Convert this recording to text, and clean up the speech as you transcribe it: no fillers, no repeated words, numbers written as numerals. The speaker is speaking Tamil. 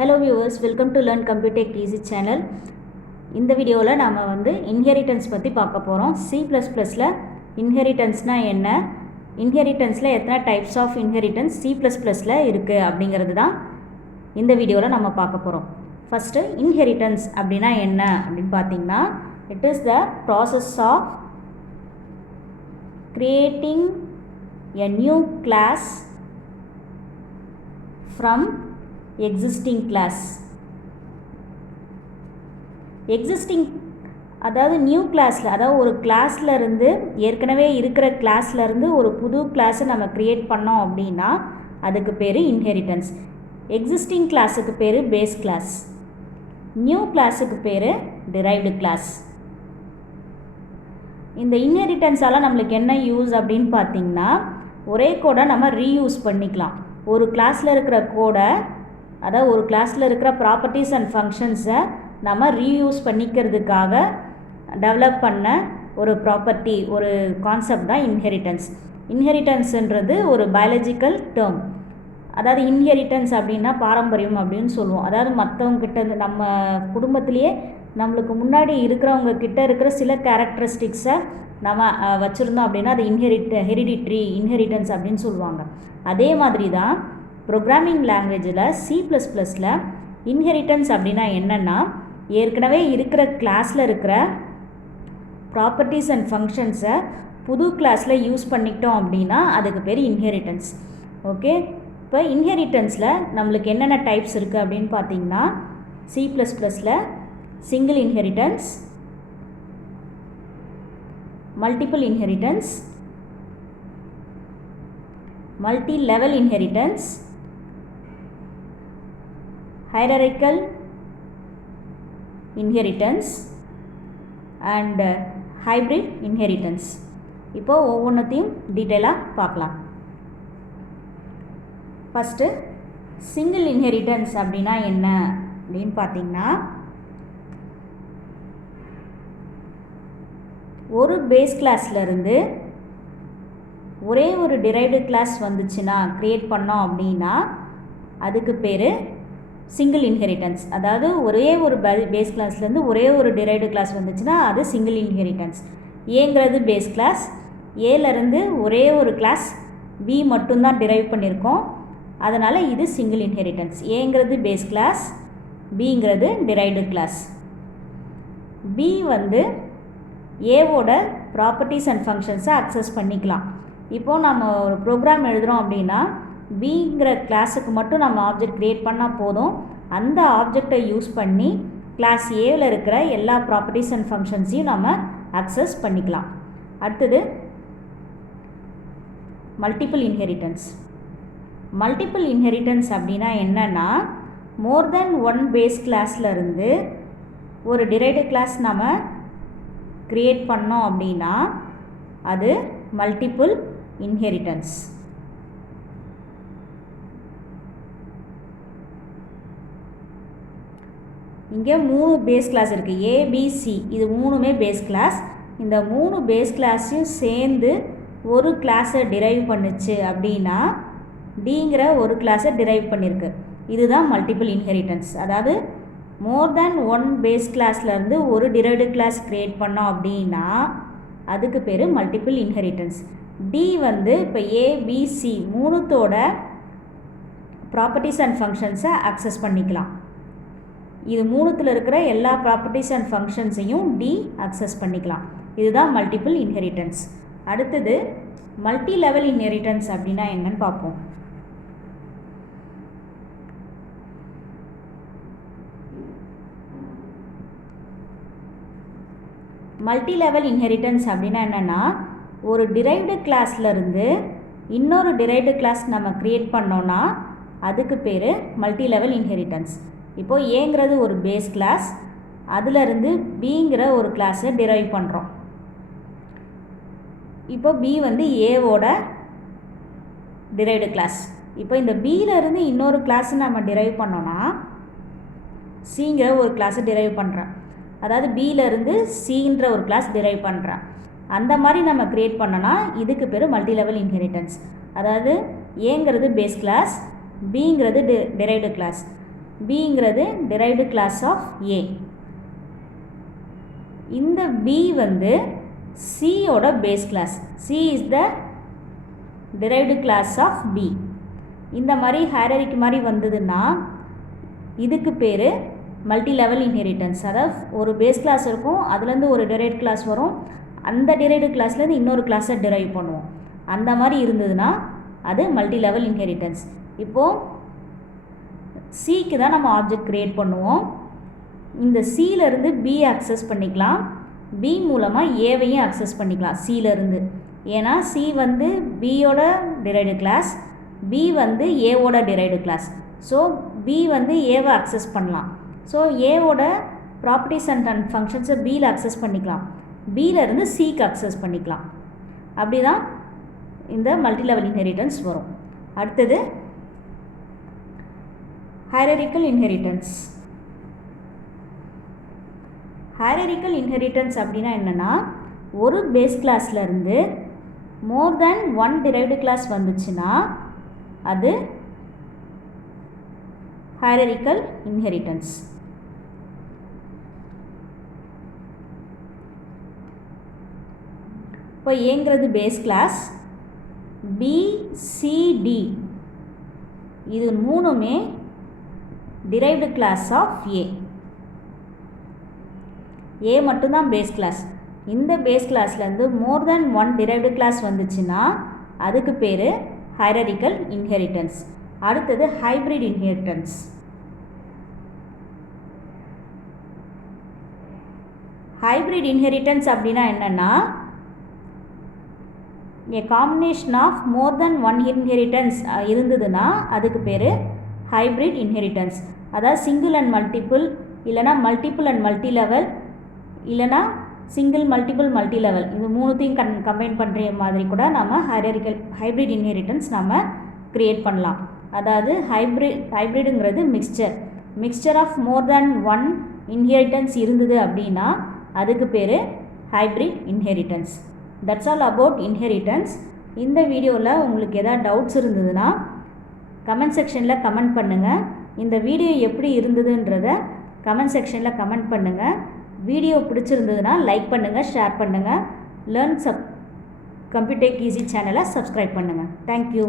Hello viewers, welcome to Learn Computer Easy channel. இந்த வீடியோவில் நாம் இன்ஹெரிட்டன்ஸ் பற்றி பார்க்க போகிறோம். C++ல இன்ஹெரிட்டன்ஸ்னா என்ன, இன்ஹெரிட்டன்ஸில் எத்தனை டைப்ஸ் ஆஃப் இன்ஹெரிட்டன்ஸ் C++ல இருக்குது அப்படிங்கிறது தான் இந்த வீடியோவில் நம்ம பார்க்க போகிறோம். ஃபஸ்ட்டு இன்ஹெரிட்டன்ஸ் அப்படின்னா என்ன அப்படின்னு பார்த்தீங்கன்னா, it is the process of creating a new class from existing class. existing அதாவது நியூ கிளாஸில், அதாவது ஒரு கிளாஸில் இருந்து ஏற்கனவே இருக்கிற கிளாஸில் இருந்து ஒரு புது கிளாஸை நம்ம க்ரியேட் பண்ணோம் அப்படின்னா அதுக்கு பேர் இன்ஹெரிட்டன்ஸ். எக்ஸிஸ்டிங் கிளாஸுக்கு பேர் பேஸ் கிளாஸ், நியூ கிளாஸுக்கு பேர் டிரைவ்டு கிளாஸ். இந்த இன்ஹெரிட்டன்ஸால் நம்மளுக்கு என்ன யூஸ் அப்படின்னு பார்த்தீங்கன்னா, ஒரே கோடை நம்ம ரீயூஸ் பண்ணிக்கலாம். ஒரு கிளாஸில் இருக்கிற கோடை, அதாவது ஒரு கிளாஸில் இருக்கிற ப்ராப்பர்ட்டிஸ் அண்ட் ஃபங்க்ஷன்ஸை நம்ம ரீயூஸ் பண்ணிக்கிறதுக்காக டெவலப் பண்ண ஒரு ப்ராப்பர்ட்டி, ஒரு கான்செப்ட் தான் இன்ஹெரிட்டன்ஸ். இன்ஹெரிட்டன்ஸுன்றது ஒரு பயாலஜிக்கல் டேர்ம். அதாவது இன்ஹெரிட்டன்ஸ் அப்படின்னா பாரம்பரியம் அப்படின்னு சொல்லுவோம். அதாவது மற்றவங்கக்கிட்ட, நம்ம குடும்பத்திலேயே நம்மளுக்கு முன்னாடி இருக்கிறவங்க கிட்ட இருக்கிற சில கேரக்டரிஸ்டிக்ஸை நம்ம வச்சுருந்தோம் அப்படின்னா அது ஹெரிடிட்ரி இன்ஹெரிட்டன்ஸ் அப்படின்னு சொல்லுவாங்க. அதே மாதிரி தான் ப்ரோக்ராமிங் லாங்குவேஜில் C++ல இன்ஹெரிட்டன்ஸ் அப்படின்னா என்னென்னா, ஏற்கனவே இருக்கிற கிளாஸில் இருக்கிற ப்ராப்பர்ட்டிஸ் அண்ட் ஃபங்க்ஷன்ஸை புது கிளாஸில் யூஸ் பண்ணிக்கிட்டோம் அப்படின்னா அதுக்கு பேர் இன்ஹெரிட்டன்ஸ். ஓகே, இப்போ இன்ஹெரிட்டன்ஸில் நம்மளுக்கு என்னென்ன டைப்ஸ் இருக்குது அப்படின்னு பார்த்தீங்கன்னா, C++ல single inheritance, multiple inheritance, multi level inheritance, hierarchical inheritance and hybrid inheritance. இப்போது ஒவ்வொன்றத்தையும் டீட்டெயிலாக பார்க்கலாம். ஃபஸ்ட்டு சிங்கிள் இன்ஹெரிட்டன்ஸ் அப்படின்னா என்ன அப்படின்னு பார்த்தீங்கன்னா, ஒரு பேஸ் கிளாஸ்லேருந்து ஒரே ஒரு டிரைவ்டு கிளாஸ் வந்துச்சுன்னா, க்ரியேட் பண்ணோம் அப்படின்னா அதுக்கு பேர் சிங்கிள் இன்ஹெரிட்டன்ஸ். அதாவது ஒரே ஒரு பேஸ் கிளாஸ்லேருந்து ஒரே ஒரு டிரைவ்டு கிளாஸ் வந்துச்சுன்னா அது சிங்கிள் இன்ஹெரிட்டன்ஸ். ஏங்கிறது பேஸ் கிளாஸ், ஏலேருந்து ஒரே ஒரு கிளாஸ் பி மட்டும்தான் டிரைவ் பண்ணியிருக்கோம், அதனால் இது சிங்கிள் இன்ஹெரிட்டன்ஸ். ஏங்கிறது பேஸ் கிளாஸ், பிங்கிறது டிரைவ்டு கிளாஸ். பி ஏவோட ப்ராப்பர்ட்டிஸ் அண்ட் ஃபங்க்ஷன்ஸை அக்சஸ் பண்ணிக்கலாம். இப்போது நம்ம ஒரு ப்ரோக்ராம் எழுதுகிறோம் அப்படின்னா பிங்கிற கிளாஸுக்கு மட்டும் நம்ம ஆப்ஜெக்ட் க்ரியேட் பண்ணால் போதும். அந்த ஆப்ஜெக்டை யூஸ் பண்ணி கிளாஸ் ஏவில் இருக்கிற எல்லா ப்ராப்பர்ட்டிஸ் அண்ட் ஃபங்க்ஷன்ஸையும் நம்ம அக்சஸ் பண்ணிக்கலாம். அடுத்தது மல்டிபிள் இன்ஹெரிட்டன்ஸ். மல்டிபிள் இன்ஹெரிட்டன்ஸ் அப்படின்னா என்னென்னா, மோர் தென் ஒன் பேஸ் கிளாஸில் இருந்து ஒரு டிரைவ்டு கிளாஸ் நம்ம க்ரியேட் பண்ணோம் அப்படின்னா அது மல்டிபிள் இன்ஹெரிட்டன்ஸ். இங்கே 3 பேஸ் கிளாஸ் இருக்குது, ABC. இது 3மே பேஸ் கிளாஸ். இந்த 3 பேஸ் கிளாஸையும் சேர்ந்து ஒரு கிளாஸை டிரைவ் பண்ணுச்சு அப்படின்னா டிங்கிற ஒரு கிளாஸை டிரைவ் பண்ணியிருக்கு. இதுதான் மல்டிபிள் இன்ஹெரிட்டன்ஸ். அதாவது மோர் தேன் ஒன் பேஸ் கிளாஸ்லேருந்து ஒரு டிரைவ்டு கிளாஸ் க்ரியேட் பண்ணோம் அப்படின்னா அதுக்கு பேர் மல்டிபிள் இன்ஹெரிட்டன்ஸ். டி இப்போ ABC 3தோட ப்ராப்பர்ட்டிஸ் அண்ட் ஃபங்க்ஷன்ஸை அக்சஸ் பண்ணிக்கலாம். இது 3த்தில் இருக்கிற எல்லா ப்ராப்பர்ட்டிஸ் அண்ட் ஃபங்க்ஷன்ஸையும் டி அக்சஸ் பண்ணிக்கலாம். இதுதான் மல்டிபிள் இன்ஹெரிட்டன்ஸ். அடுத்தது மல்டி லெவல் இன்ஹெரிட்டன்ஸ் அப்படின்னா என்னன்னு பார்ப்போம். மல்டி லெவல் இன்ஹெரிட்டன்ஸ் அப்படின்னா என்னென்னா, ஒரு டிரைவ்டு கிளாஸ்லேருந்து இன்னொரு டிரைவ்டு கிளாஸ் நம்ம க்ரியேட் பண்ணோன்னா அதுக்கு பேர் மல்டி லெவல் இன்ஹெரிட்டன்ஸ். இப்போது ஏங்கிறது ஒரு பேஸ் கிளாஸ், அதிலிருந்து பிங்கிற ஒரு கிளாஸை டிரைவ் பண்ணுறோம். இப்போ பி ஏவோட டிரைவ்டு கிளாஸ். இப்போ இந்த பியிலேருந்து இன்னொரு கிளாஸை நம்ம டிரைவ் பண்ணோன்னா சிங்கிற ஒரு கிளாஸை டிரைவ் பண்ணுறேன். அதாவது பியிலேருந்து சின்ற ஒரு கிளாஸ் டிரைவ் பண்ணுறேன். அந்த மாதிரி நம்ம க்ரியேட் பண்ணோன்னா இதுக்கு பேர் மல்டி லெவல் இன்ஹெரிட்டன்ஸ். அதாவது ஏங்கிறது பேஸ் கிளாஸ், பிங்கிறது டிரைவ்டு கிளாஸ். பிங்கிறது derived class of A. இந்த B வந்து C ஓட base class. C is the derived class of B. இந்த மாதிரி hierarchy மாதிரி வந்ததுன்னா இதுக்கு பேர் மல்டி லெவல் இன்ஹெரிட்டன்ஸ். அதாவது ஒரு பேஸ் கிளாஸ் இருக்கும், அதுலேருந்து ஒரு derived class வரும், அந்த derived classலேருந்து இன்னொரு கிளாஸை derive பண்ணுவோம். அந்த மாதிரி இருந்ததுன்னா அது மல்டி லெவல் இன்ஹெரிட்டன்ஸ். இப்போது சிக்கு தான் நம்ம ஆப்ஜெக்ட் க்ரியேட் பண்ணுவோம். இந்த சியிலேருந்து பி அக்சஸ் பண்ணிக்கலாம், பி மூலமாக ஏவையும் அக்சஸ் பண்ணிக்கலாம் சியிலேருந்து. ஏன்னா சி வந்து பியோட derived கிளாஸ், பி வந்து ஏவோட derived கிளாஸ். ஸோ பி வந்து ஏவை அக்சஸ் பண்ணலாம். ஸோ ஏவோட ப்ராப்பர்ட்டிஸ் அண்ட் ஃபங்க்ஷன்ஸை பியில் அக்சஸ் பண்ணிக்கலாம், பியிலேருந்து சிக்கு அக்சஸ் பண்ணிக்கலாம். அப்படி தான் இந்த மல்டி லெவல் இன்ஹெரிட்டன்ஸ் வரும். அடுத்தது hierarchical inheritance. hierarchical inheritance அப்படின்னா என்னென்னா, ஒரு பேஸ் கிளாஸ்லேருந்து மோர் தேன் ஒன் derived class வந்துச்சுன்னா அது hierarchical inheritance. இப்போ ஏங்கிறது பேஸ் கிளாஸ், BCD இது மூணுமே derived class of A. A மட்டும்தான் பேஸ் கிளாஸ். இந்த பேஸ் கிளாஸ்லேருந்து மோர் தேன் ஒன் derived class வந்துச்சுன்னா அதுக்கு பேர் hierarchical inheritance. அடுத்தது hybrid inheritance. hybrid inheritance அப்படின்னா என்னென்னா, a combination of more than one inheritance இருந்ததுன்னா அதுக்கு பேர் hybrid inheritance. அதாவது சிங்கிள் அண்ட் மல்டிபிள், இல்லைனா மல்டிபிள் அண்ட் மல்டி லெவல், இல்லைனா சிங்கிள் மல்டிபிள் மல்டி லெவல், இந்த மூணுத்தையும் கம்பைன் பண்ணுற மாதிரி கூட நம்ம ஹைப்ரிட் இன்ஹெரிட்டன்ஸ் நம்ம க்ரியேட் பண்ணலாம். அதாவது ஹைப்ரிடுங்கிறது mixture of more than one inheritance இருந்தது அப்படின்னா அதுக்கு பேர் hybrid inheritance. That's all about inheritance. இந்த வீடியோவில் உங்களுக்கு எதாவது டவுட்ஸ் இருந்ததுன்னா கமெண்ட் செக்ஷனில் கமெண்ட் பண்ணுங்கள். இந்த வீடியோ எப்படி இருந்ததுன்றதை கமெண்ட் செக்ஷனில் கமெண்ட் பண்ணுங்கள். வீடியோ பிடிச்சிருந்ததுன்னா லைக் பண்ணுங்கள், ஷேர் பண்ணுங்கள். லேர்ன் கம்ப்யூட்டர் ஈஸி சேனலை சப்ஸ்கிரைப் பண்ணுங்கள். தேங்க்யூ.